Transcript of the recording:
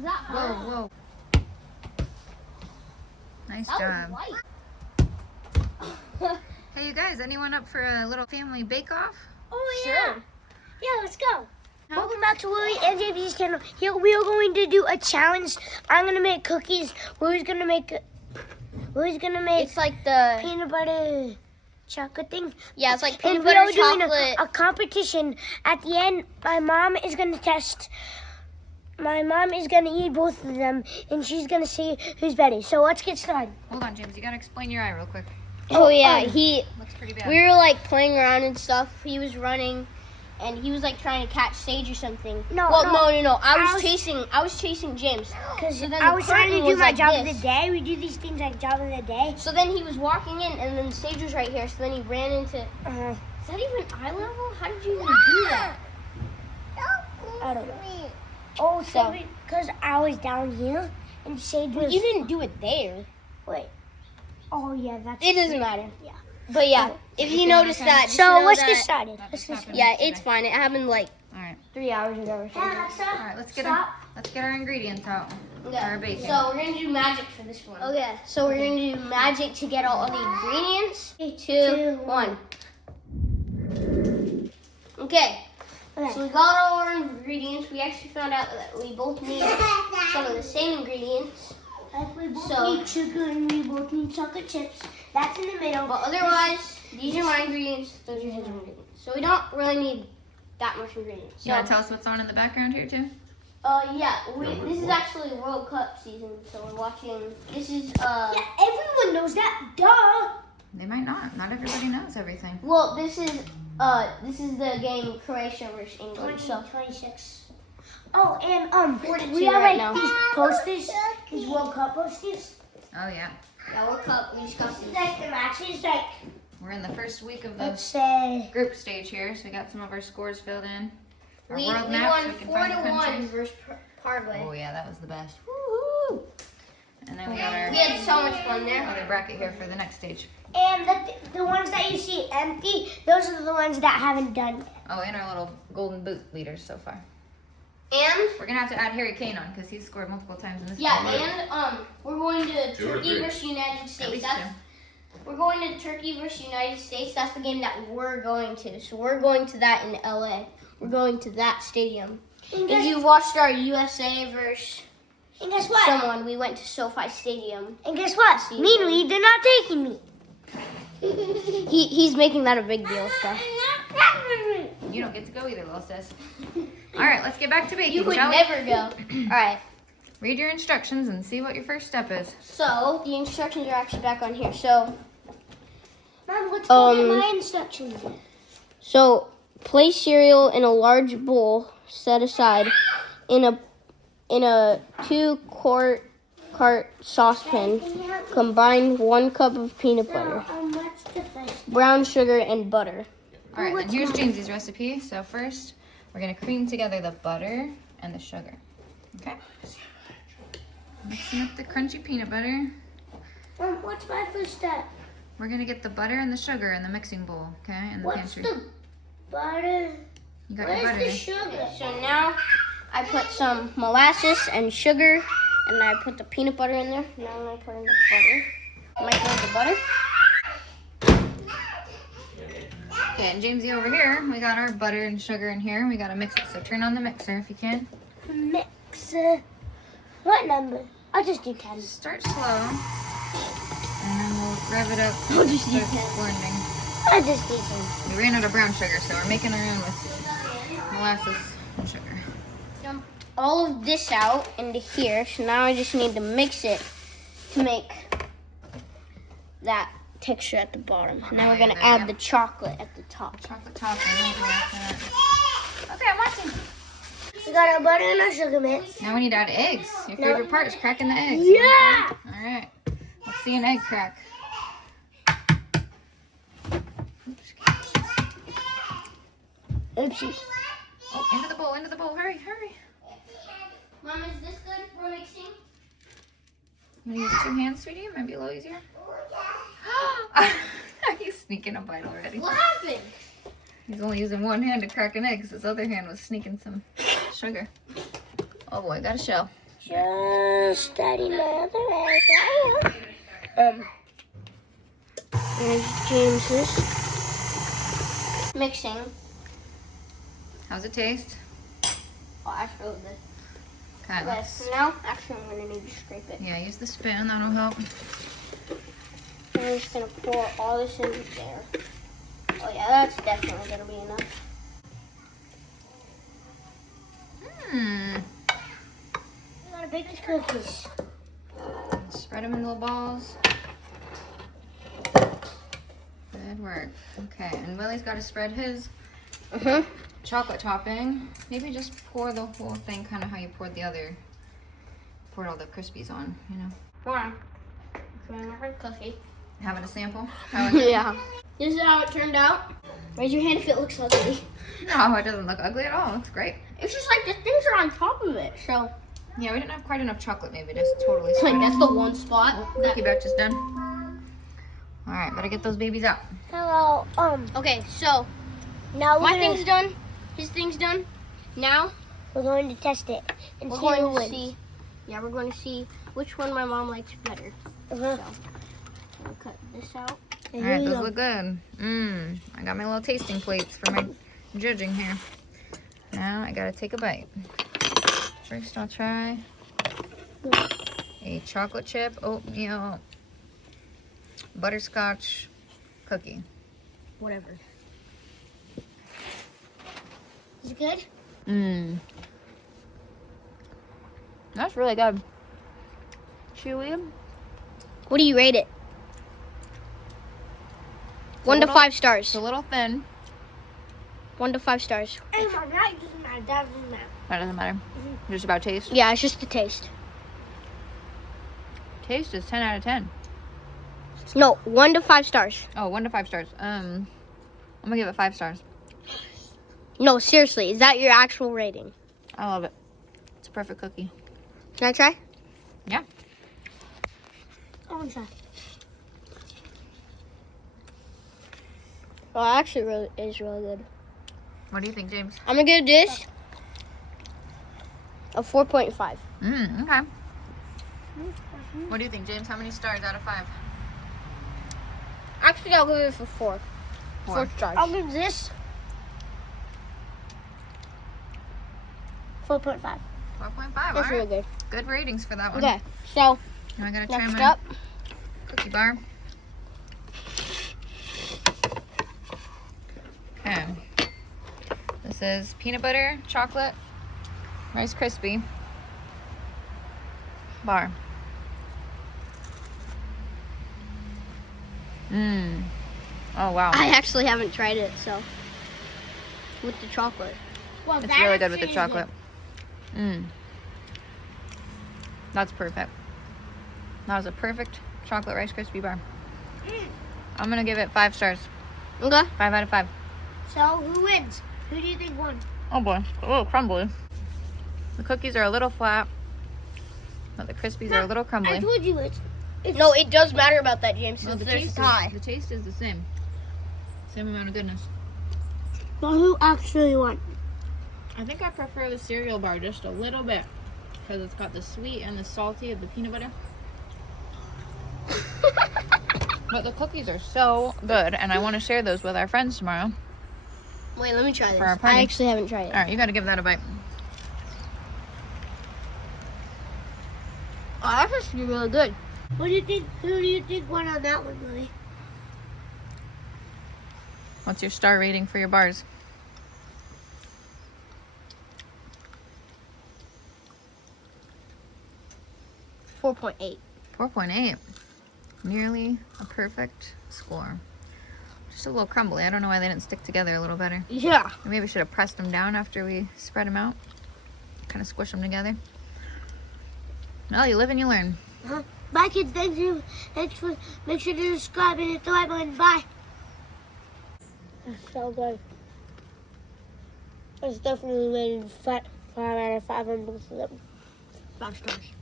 Was that hard? Whoa. Nice That job. was light. Hey, you guys, anyone up for a little family bake-off? Oh, Sure. yeah. Yeah, let's go. Welcome back to Willie and JB's channel. Here we are going to do a challenge. I'm gonna make cookies. Willie's gonna make It's like the peanut butter chocolate thing. yeah, it's like And peanut we butter are doing chocolate. a competition. At the end, my mom is gonna test. My mom is gonna eat both of them, and she's gonna see who's better. So let's get started. Hold on, James. You gotta explain your eye real quick. Oh yeah, he. Looks pretty bad. We were like playing around and stuff. He was running, and he was like trying to catch Sage or something. No. I was chasing James. Because So then I the was trying to curtain do was my like job of this. the day. We do these things like job of the day. So then he was walking in, and then Sage was right here. So then he ran into. Is Uh-huh. that even eye level? How did you even do that? I don't know. Oh, so because I was down here and Sage was. You didn't do it there. Wait. Oh yeah, that's. It doesn't matter. Yeah. But yeah, if you notice that, just So know let's that- get started. That Let's just get happened. Yeah, it's fine. It happened like All right. 3 hours ago or something. All right. Let's get our ingredients out. Our bacon. So we're gonna do magic for this one. Okay. So we're gonna do magic to get all the ingredients. 3, 2, 1. Okay. So we got all our ingredients. We actually found out that we both need some of the same ingredients. Like we both So- need sugar and we both need chocolate chips. That's in the middle. But otherwise, these are my ingredients. Those are his ingredients. So we don't really need that much ingredients. You wanna tell us what's on in the background here too? Yeah. This is actually World Cup season, so we're watching. This is Yeah, everyone knows that. Duh. They might not. Not everybody knows everything. Well, this is the game Croatia versus England. So 26. Oh, and 42 we have right like now. these posters, these World Cup posters. Oh yeah. yeah, World Cup. We just got these. Like the matches, like We're in the first week of the let's say. group stage here, so we got some of our scores filled in. Our We world map, so won we can 4 find to the 1 countries. versus Paraguay. Oh yeah, that was the best. Woo-hoo. And then we got our We had so much fun there. other bracket here for the next stage. And the ones that you see empty, those are the ones that haven't done yet. Oh, and our little golden boot leaders so far. And We're gonna have to add Harry Kane on because he's scored multiple times in this yeah, game. and we're going to 2 or Turkey 3. versus United At States. least That's We're going to Turkey versus United States. That's the game that we're going to. So we're going to that in LA. We're going to that stadium. And If guess, you watched our USA versus and guess what? someone, we went to SoFi Stadium. And guess what? See. Meanly, they're not taking me. He's making that a big deal. So You don't get to go either, little sis. All right, let's get back to baking, you would shall we? never go. All right. Read your instructions and see what your first step is. So the instructions are actually back on here. So Mom, let's go get Um, my instructions. So place cereal in a large bowl set aside in a 2-quart saucepan. Combine 1 cup of peanut butter, What's the first? brown sugar, and butter. All right, then here's James's recipe. So first, we're gonna cream together the butter and the sugar. Okay. Mixing up the crunchy peanut butter. What's my first step? We're gonna get the butter and the sugar in the mixing bowl, okay, in the What's pantry. the butter? You got your Where's butter. the sugar? So now I put some molasses and sugar, and I put the peanut butter in there. Now I'm gonna put in the butter. Microwave the butter. Okay, and Jamesy over here, we got our butter and sugar in here. We gotta mix it, so turn on the mixer if you can. Mixer. What number? I'll just do 10. Start slow, and then we'll rev it up. I'll just do Starts 10. blending. I'll just do 10. We ran out of brown sugar, so we're making our own with molasses and sugar. Dump all of this out into here. So now I just need to mix it to make that texture at the bottom. Now we're gonna Okay, add yeah. the chocolate at the top. Chocolate topping. Okay, I'm watching. We got our butter and our sugar mix. Now we need to add eggs. Your favorite part is cracking the eggs. Yeah! All right. Let's see an egg crack. Oops. Oopsie. Oh, into the bowl, into the bowl. Hurry, hurry. Mom, is this good for mixing? You want to use 2 hands, sweetie? It might be a little easier. Are you sneaking a bite already? What happened? He's only using 1 hand to crack an egg, 'cause his other hand was sneaking some sugar. Oh boy, got a shell. Just study my other egg. There's James's. Mixing. How's it taste? Oh, that's really good. Okay. Okay, so now, actually, I'm going to need to scrape it. Yeah, use the spoon. That'll help. I'm just going to pour all this in there. Oh, yeah, that's definitely going to be enough. A lot of big cookies. Spread them in little balls. Good work. Okay, and Willie's got to spread his chocolate topping. Maybe just pour the whole thing kind of how you poured poured all the Krispies on, you know. Wow. Cookie. Having a sample? How is it? Yeah. This is how it turned out. Raise your hand if it looks ugly. No, it doesn't look ugly at all. It looks great. It's just like the things are on top of it, so. Yeah, we didn't have quite enough chocolate maybe to totally Like, spread it. that's the one spot. Cookie batch is done. All right, better get those babies out. Hello. Okay, so Now my thing's done. His thing's done. Now we're going to test it and we're see who going to wins. see. Yeah, we're going to see which one my mom likes better. Uh-huh. So, we'll cut this out. All right, those look good. I got my little tasting plates for my judging here. Now I gotta take a bite. First, I'll try a chocolate chip oatmeal butterscotch cookie. Whatever. Is it good? That's really good. Chewy. What do you rate it? 1 to 5 stars. It's a little thin. 1 to 5 stars. Hey, Mom, that doesn't matter. That doesn't matter. That doesn't matter. Just about taste. Yeah, it's just the taste. Taste is 10 out of 10. No, 1 to 5 stars. Oh, 1 to 5 stars. I'm gonna give it 5 stars. No, seriously, is that your actual rating? I love it. It's a perfect cookie. Can I try? Yeah. I want to try. Well, it actually really is really good. What do you think, James? I'm gonna give this a 4.5. Okay. What do you think, James? How many stars out of 5? Actually, I'll give it for 4. 4 stars. I'll give this 4.5. 4.5. All That's really right. good. Good ratings for that one. Okay, so Now I gotta try next my up, cookie bar. Okay. This is peanut butter, chocolate, Rice Krispie bar. Oh wow. I actually haven't tried it, so with the chocolate. Well, It's that really good with the actually is chocolate. That's perfect. That was a perfect chocolate Rice Krispie bar. I'm gonna give it 5 stars. Okay. 5 out of 5. So, who wins? Who do you think won? Oh boy, a little crumbly. The cookies are a little flat, but the Krispies are a little I crumbly. told you it's No, it does matter about that, James. Well, Since the there's a taste tie. the taste is the same. Same amount of goodness. But who actually won? I think I prefer the cereal bar just a little bit because it's got the sweet and the salty of the peanut butter. But the cookies are so good, and I want to share those with our friends tomorrow. Wait, let me try this. For our party. I actually haven't tried it. All right, you got to give that a bite. Oh, that's actually really good. What do you think? Who do you think won on that one, Lily? What's your star rating for your bars? $4.8. 4.8. Nearly a perfect score. Just a little crumbly. I don't know why they didn't stick together a little better. Yeah. I maybe should have pressed them down after we spread them out. Kind of squish them together. Well, you live and you learn. Bye, kids. Thank you. Thanks for. Make sure to subscribe and hit the like button. Bye. That's so good. It's definitely rated 5 out of 5 on both of them. 5 stars.